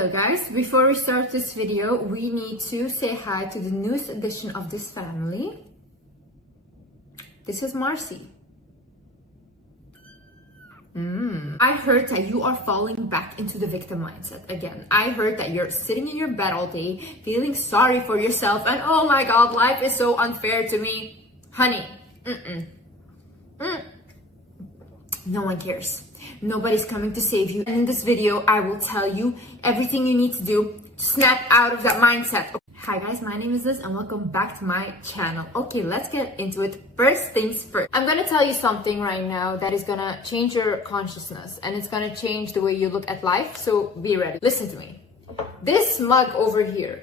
Hello guys, before we start this video, we need to say hi to the newest addition of this family. This is Marcy. I heard that you are falling back into the victim mindset again. I heard that you're sitting in your bed all day, feeling sorry for yourself, and oh my god, life is so unfair to me. Honey, no one cares. Nobody's coming to save you. And in this video, I will tell you everything you need to do to snap out of that mindset. Hi guys, my name is Liz and welcome back to my channel. Okay, let's get into it. First things first. I'm gonna tell you something right now that is gonna change your consciousness and it's gonna change the way you look at life, so be ready. Listen to me. This mug over here,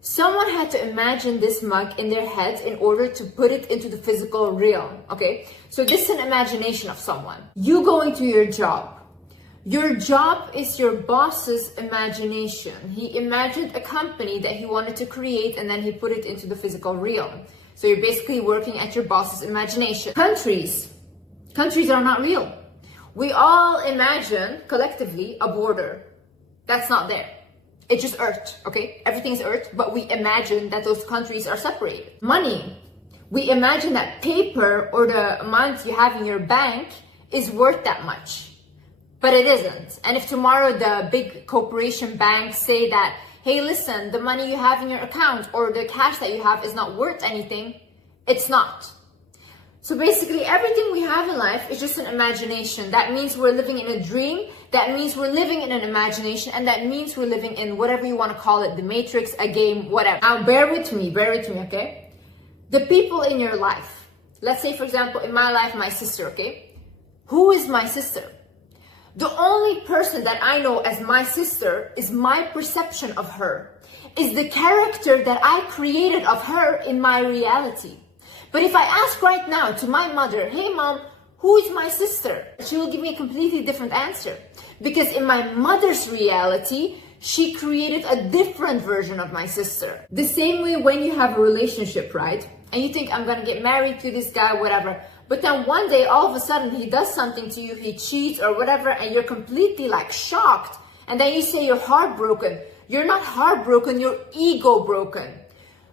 someone had to imagine this mug in their heads in order to put it into the physical realm, okay? So this is an imagination of someone. You going to your job. Your job is your boss's imagination. He imagined a company that he wanted to create and then he put it into the physical realm. So you're basically working at your boss's imagination. Countries are not real. We all imagine collectively a border. That's not there. It's just Earth, okay? Everything's Earth, but we imagine that those countries are separated. Money. We imagine that paper or the amount you have in your bank is worth that much. But it isn't. And if tomorrow the big corporation banks say that, hey, listen, the money you have in your account or the cash that you have is not worth anything, it's not. So basically everything we have in life is just an imagination. That means we're living in a dream. That means we're living in an imagination. And that means we're living in whatever you want to call it, the matrix, a game, whatever. Now bear with me, okay? The people in your life, let's say for example, in my life, my sister, okay? Who is my sister? The only person that I know as my sister is my perception of her, is the character that I created of her in my reality. But if I ask right now to my mother, hey mom, who is my sister? She will give me a completely different answer. Because in my mother's reality, she created a different version of my sister. The same way when you have a relationship, right? And you think, I'm gonna get married to this guy, whatever. But then one day, all of a sudden, he does something to you, he cheats or whatever, and you're completely like shocked. And then you say you're heartbroken. You're not heartbroken, you're ego broken.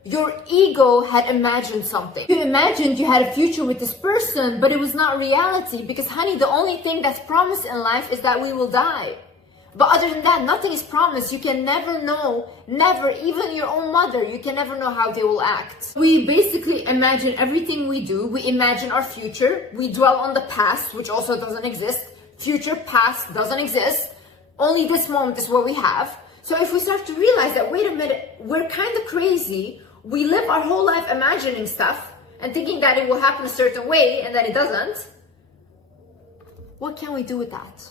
Your ego had imagined something. You imagined you had a future with this person, but it was not reality. Because honey, the only thing that's promised in life is that we will die. But other than that, nothing is promised. You can never know, never, even your own mother, you can never know how they will act. We basically imagine everything we do. We imagine our future. We dwell on the past, which also doesn't exist. Future, past doesn't exist. Only this moment is what we have. So if we start to realize that, wait a minute, we're kind of crazy. We live our whole life imagining stuff and thinking that it will happen a certain way and then it doesn't. What can we do with that?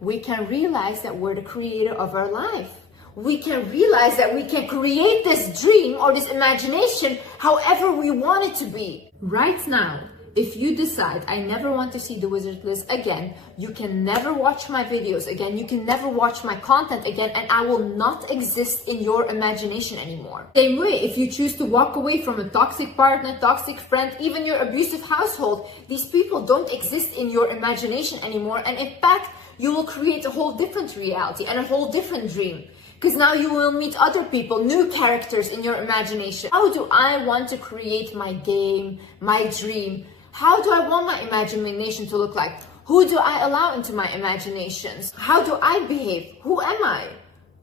We can realize that we're the creator of our life. We can realize that we can create this dream or this imagination however we want it to be. Right now, if you decide, I never want to see the Wizard Liz again, you can never watch my videos again, you can never watch my content again, and I will not exist in your imagination anymore. Same way, if you choose to walk away from a toxic partner, toxic friend, even your abusive household, these people don't exist in your imagination anymore, and in fact, you will create a whole different reality and a whole different dream. Because now you will meet other people, new characters in your imagination. How do I want to create my game, my dream? How do I want my imagination to look like? Who do I allow into my imaginations? How do I behave? Who am I?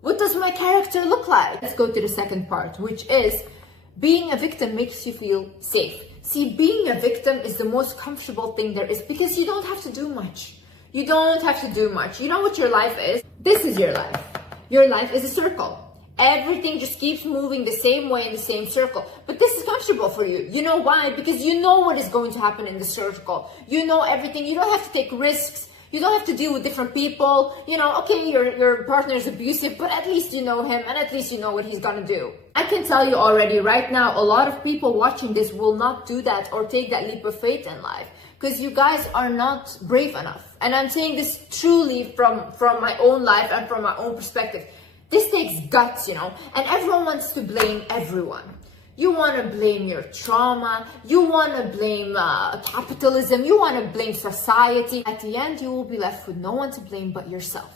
What does my character look like? Let's go to the second part, which is being a victim makes you feel safe. See, being a victim is the most comfortable thing there is because you don't have to do much. You don't have to do much. You know what your life is? This is your life. Your life is a circle. Everything just keeps moving the same way in the same circle. But this is comfortable for you. You know why? Because you know what is going to happen in the circle. You know everything. You don't have to take risks. You don't have to deal with different people. You know, okay, your partner is abusive, but at least you know him and at least you know what he's gonna do. I can tell you already right now, a lot of people watching this will not do that or take that leap of faith in life. Because you guys are not brave enough. And I'm saying this truly from my own life and from my own perspective. This takes guts, you know, and everyone wants to blame everyone. You want to blame your trauma, you want to blame capitalism, you want to blame society. At the end, you will be left with no one to blame but yourself.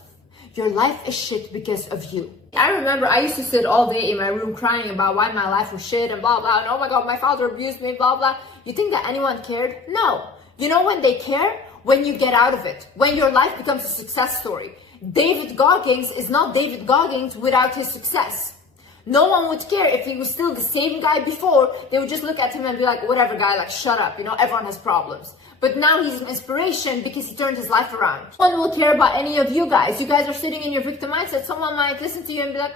Your life is shit because of you. I remember I used to sit all day in my room crying about why my life was shit and blah, blah. And oh my God, my father abused me, blah, blah. You think that anyone cared? No. You know when they care? When you get out of it. When your life becomes a success story. David Goggins is not David Goggins without his success. No one would care if he was still the same guy before. They would just look at him and be like, whatever guy, like shut up, you know, everyone has problems. But now he's an inspiration because he turned his life around. No one will care about any of you guys. You guys are sitting in your victim mindset. Someone might listen to you and be like,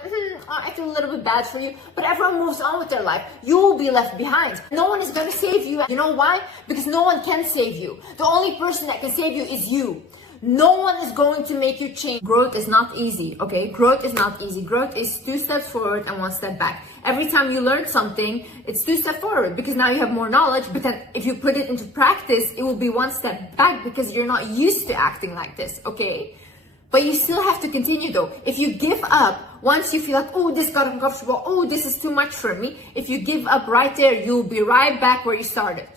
I feel a little bit bad for you. But everyone moves on with their life. You will be left behind. No one is going to save you. You know why? Because no one can save you. The only person that can save you is you. No one is going to make you change. Growth is not easy, okay? Growth is not easy. Growth is 2 steps forward and 1 step back. Every time you learn something, it's 2 steps forward because now you have more knowledge. But then if you put it into practice, it will be 1 step back because you're not used to acting like this, okay? But you still have to continue though. If you give up, once you feel like, oh, this got uncomfortable, oh, this is too much for me. If you give up right there, you'll be right back where you started.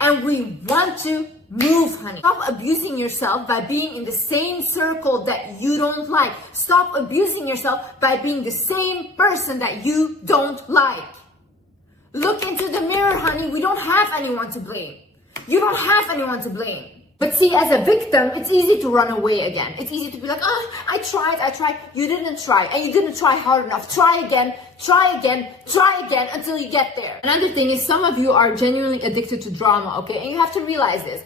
And we want to move, honey. Stop abusing yourself by being in the same circle that you don't like. Stop abusing yourself by being the same person that you don't like. Look into the mirror, honey. We don't have anyone to blame. You don't have anyone to blame. But see, as a victim, it's easy to run away again. It's easy to be like, I tried. You didn't try, and you didn't try hard enough. Try again until you get there. Another thing is some of you are genuinely addicted to drama, okay? And you have to realize this.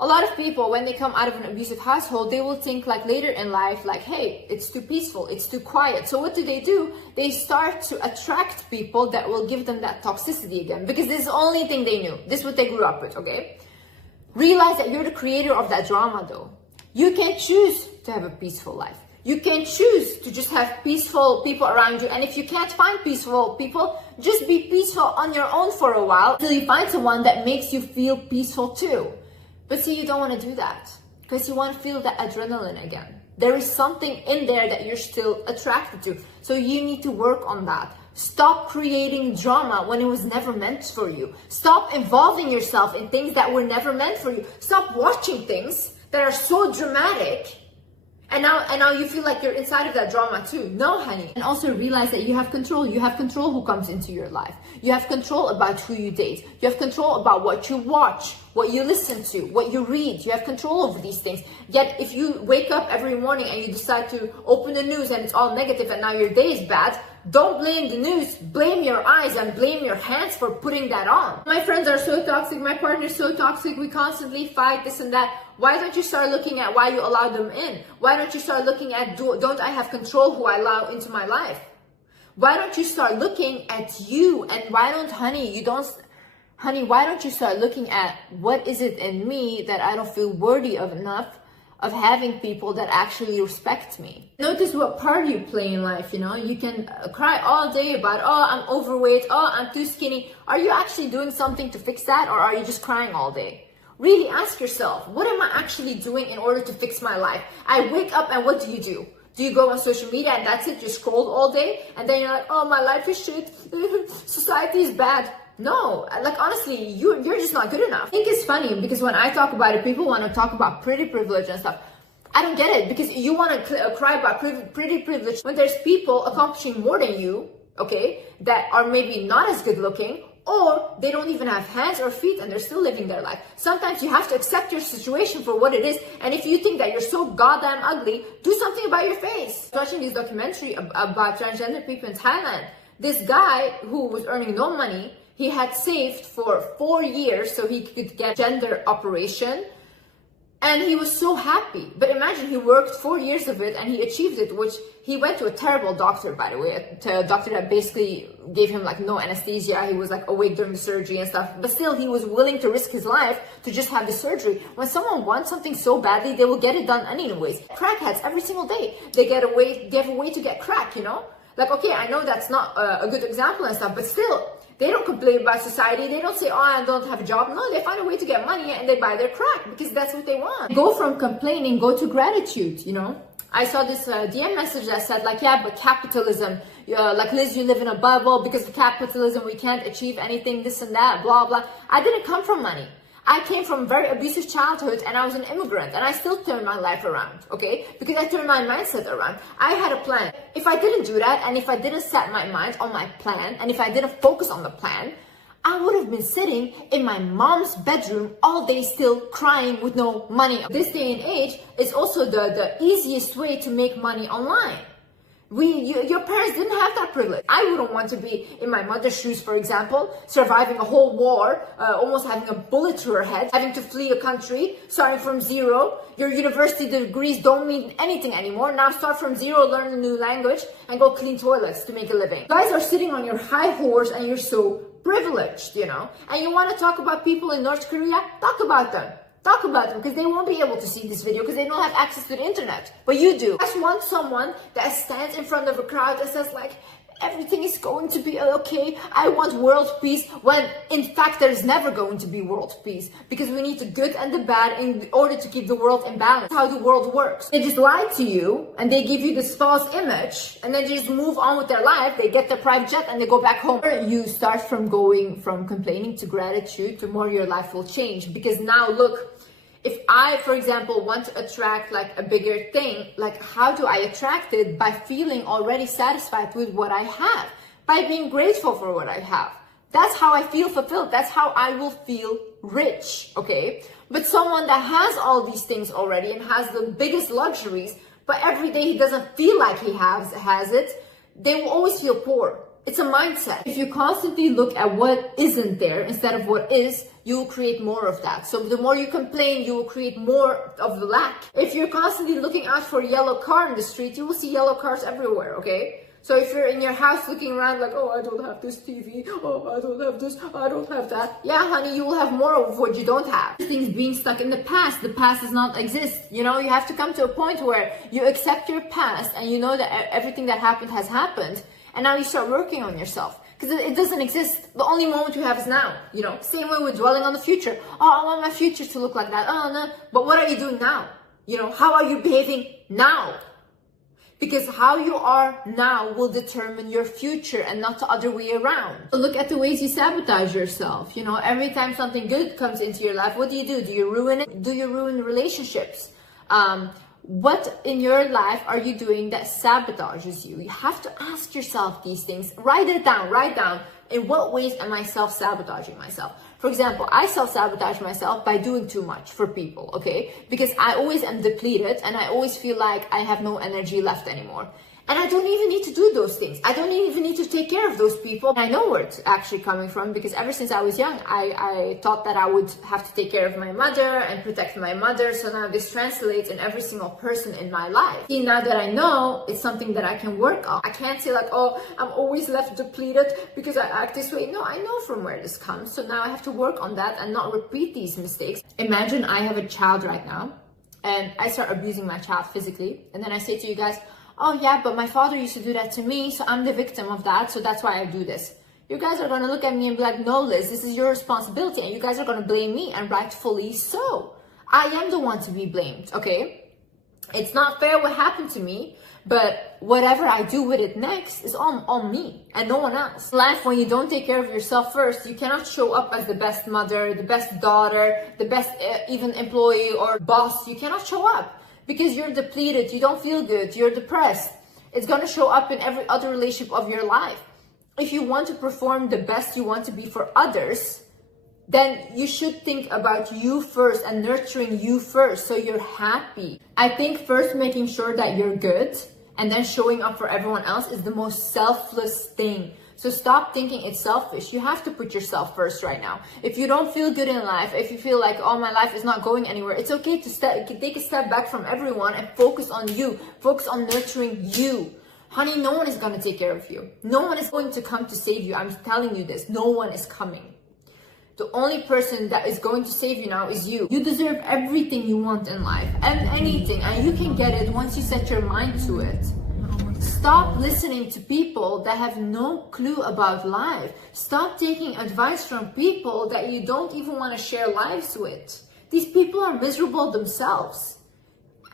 A lot of people, when they come out of an abusive household, they will think like later in life, like, hey, it's too peaceful, it's too quiet. So what do? They start to attract people that will give them that toxicity again, because this is the only thing they knew. This is what they grew up with, okay? Realize that you're the creator of that drama though. You can choose to have a peaceful life. You can choose to just have peaceful people around you. And if you can't find peaceful people, just be peaceful on your own for a while until you find someone that makes you feel peaceful too. But see, you don't want to do that because you want to feel that adrenaline again. There is something in there that you're still attracted to. So you need to work on that. Stop creating drama when it was never meant for you. Stop involving yourself in things that were never meant for you. Stop watching things that are so dramatic. And now you feel like you're inside of that drama too. No, honey. And also realize that you have control. You have control who comes into your life. You have control about who you date. You have control about what you watch, what you listen to, what you read. You have control over these things. Yet if you wake up every morning and you decide to open the news and it's all negative and now your day is bad, don't blame the news, blame your eyes and blame your hands for putting that on. My friends are so toxic, my partner is so toxic, we constantly fight, this and that. Why don't you start looking at why you allow them in? Why don't you start looking at, don't I have control who I allow into my life? Why don't you start looking at you? And why don't, why don't you start looking at what is it in me that I don't feel worthy of enough of having people that actually respect me. Notice what part you play in life, you know. You can cry all day about, oh, I'm overweight, oh, I'm too skinny. Are you actually doing something to fix that, or are you just crying all day? Really ask yourself, what am I actually doing in order to fix my life? I wake up and what do? Do you go on social media and that's it? You scroll all day and then you're like, oh, my life is shit. Society is bad. No, like honestly, you're just not good enough. I think it's funny because when I talk about it, people want to talk about pretty privilege and stuff. I don't get it because you want to cry about pretty privilege when there's people accomplishing more than you, okay, that are maybe not as good looking, or they don't even have hands or feet and they're still living their life. Sometimes you have to accept your situation for what it is. And if you think that you're so goddamn ugly, do something about your face. Watching this documentary about transgender people in Thailand, this guy who was earning no money, he had saved for 4 years so he could get gender operation. And he was so happy. But imagine he worked 4 years of it and he achieved it, which he went to a terrible doctor, by the way, a doctor that basically gave him like no anesthesia. He was like awake during the surgery and stuff. But still, he was willing to risk his life to just have the surgery. When someone wants something so badly, they will get it done anyways. Crackheads every single day, they have a way to get crack, you know? Like, okay, I know that's not a good example and stuff, but still, they don't complain about society. They don't say, oh, I don't have a job. No, they find a way to get money and they buy their crack because that's what they want. Go from complaining, go to gratitude, you know. I saw this DM message that said like, yeah, but capitalism, like Liz, you live in a bubble because of capitalism. We can't achieve anything, this and that, blah, blah. I didn't come from money. I came from a very abusive childhood and I was an immigrant and I still turned my life around, okay? Because I turned my mindset around. I had a plan. If I didn't do that and if I didn't set my mind on my plan and if I didn't focus on the plan, I would have been sitting in my mom's bedroom all day still crying with no money. This day and age is also the easiest way to make money online. Your parents didn't have that privilege. I wouldn't want to be in my mother's shoes, for example, surviving a whole war, almost having a bullet to her head, having to flee a country, starting from zero. Your university degrees don't mean anything anymore. Now start from zero, learn a new language, and go clean toilets to make a living. You guys are sitting on your high horse and you're so privileged, you know, and you want to talk about people in North Korea, talk about them. Talk about them because they won't be able to see this video because they don't have access to the internet. But you do. I just want someone that stands in front of a crowd that says like, everything is going to be okay. I want world peace, when in fact there is never going to be world peace because we need the good and the bad in order to keep the world in balance. That's how the world works. They just lie to you and they give you this false image and then they just move on with their life. They get their private jet and they go back home. You start from going from complaining to gratitude, the more your life will change. Because now look, if I, for example, want to attract like a bigger thing, like how do I attract it? By feeling already satisfied with what I have, by being grateful for what I have. That's how I feel fulfilled. That's how I will feel rich, okay? But someone that has all these things already and has the biggest luxuries, but every day he doesn't feel like he has it, they will always feel poor. It's a mindset. If you constantly look at what isn't there instead of what is, you will create more of that. So the more you complain, you will create more of the lack. If you're constantly looking out for a yellow car in the street, you will see yellow cars everywhere, okay? So if you're in your house looking around like, oh, I don't have this TV, oh, I don't have this, I don't have that. Yeah, honey, you will have more of what you don't have. Things being stuck in the past does not exist. You know, you have to come to a point where you accept your past and you know that everything that happened has happened. And now you start working on yourself because it doesn't exist. The only moment you have is now, you know, same way with dwelling on the future. Oh, I want my future to look like that. Oh, no. But what are you doing now? You know, how are you behaving now? Because how you are now will determine your future and not the other way around. So look at the ways you sabotage yourself. You know, every time something good comes into your life, what do? Do you ruin it? Do you ruin relationships? What in your life are you doing that sabotages you? You have to ask yourself these things. Write it down. Write down, in what ways am I self-sabotaging myself? For example, I self-sabotage myself by doing too much for people, okay? Because I always am depleted and I always feel like I have no energy left anymore. And I don't even need to do those things. I don't even need to take care of those people. I know where it's actually coming from because ever since I was young, I thought that I would have to take care of my mother and protect my mother. So now this translates in every single person in my life. See, now that I know, it's something that I can work on. I can't say like, oh, I'm always left depleted because I act this way. No, I know from where this comes. So now I have to work on that and not repeat these mistakes. Imagine I have a child right now and I start abusing my child physically. And then I say to you guys, oh yeah, but my father used to do that to me, so I'm the victim of that, so that's why I do this. You guys are going to look at me and be like, no, Liz, this is your responsibility, and you guys are going to blame me, and rightfully so. I am the one to be blamed, okay? It's not fair what happened to me, but whatever I do with it next is on me and no one else. In life, when you don't take care of yourself first, you cannot show up as the best mother, the best daughter, the best even employee or boss. You cannot show up. Because you're depleted, you don't feel good, you're depressed. It's going to show up in every other relationship of your life. If you want to perform the best you want to be for others, then you should think about you first and nurturing you first so you're happy. I think first making sure that you're good and then showing up for everyone else is the most selfless thing. So stop thinking it's selfish. You have to put yourself first right now. If you don't feel good in life, if you feel like, oh, my life is not going anywhere, it's okay to take a step back from everyone and focus on you. Focus on nurturing you. Honey, no one is going to take care of you. No one is going to come to save you. I'm telling you this. No one is coming. The only person that is going to save you now is you. You deserve everything you want in life and anything, and you can get it once you set your mind to it. Stop listening to people that have no clue about life. Stop taking advice from people that you don't even want to share lives with. These people are miserable themselves.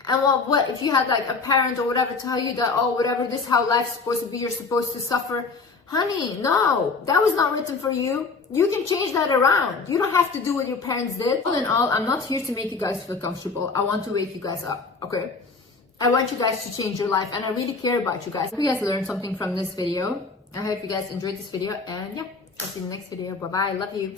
And what if you had like a parent or whatever tell you that, oh, whatever, this is how life's supposed to be, you're supposed to suffer. Honey, no, that was not written for you. You can change that around. You don't have to do what your parents did. All in all, I'm not here to make you guys feel comfortable. I want to wake you guys up, okay? I want you guys to change your life, and I really care about you guys. I hope you guys learned something from this video. I hope you guys enjoyed this video, and yeah, I'll see you in the next video. Bye-bye. Love you.